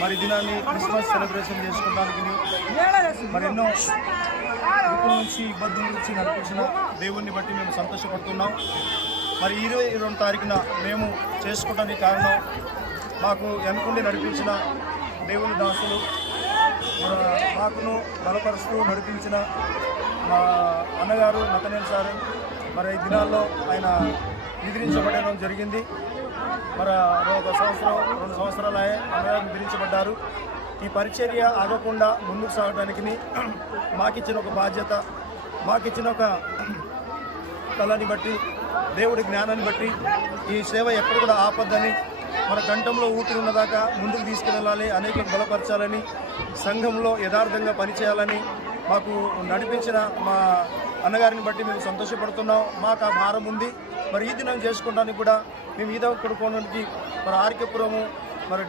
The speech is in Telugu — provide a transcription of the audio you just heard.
మరి దినాన్ని క్రిస్మస్ సెలబ్రేషన్ చేసుకోవడానికి మరి ఎన్నో ఇప్పటి నుంచి ఇబ్బందుల నుంచి నడిపించిన దేవుణ్ణి బట్టి మేము సంతోషపడుతున్నాం. మరి 22వ తారీఖున మేము చేసుకోవడానికి కారణం మాకు వెనుకుండి నడిపించిన దేవుని దాసులు, మాకును బలపరుస్తూ నడిపించిన మా అన్నగారు నతనేల్ సార్. మరి ఈ దినాల్లో ఆయన నిద్రించబడడం జరిగింది. మరి 1 సంవత్సరం 2 సంవత్సరాలు అన్నగారు నిద్రించబడ్డారు. ఈ పరిచర్య ఆగకుండా ముందుకు సాగడానికి మాకిచ్చిన ఒక బాధ్యత, మాకిచ్చిన ఒక కళని బట్టి, దేవుడి జ్ఞానాన్ని బట్టి ఈ సేవ ఎక్కడ కూడా ఆపద్దని, మన కంఠంలో ఊపిరి ఉన్నదాకా ముందుకు తీసుకువెళ్ళాలి, అనేకులకు బలపరచాలని, సంఘంలో యథార్థంగా పనిచేయాలని మాకు నడిపించిన మా అన్నగారిని బట్టి మేము సంతోషపడుతున్నాం. మాకు ఆ భారం ఉంది. మరి ఈ దినం చేసుకోవడానికి కూడా మేము ఈదవ కొడుకోవడానికి మరి ఆర్కేపురము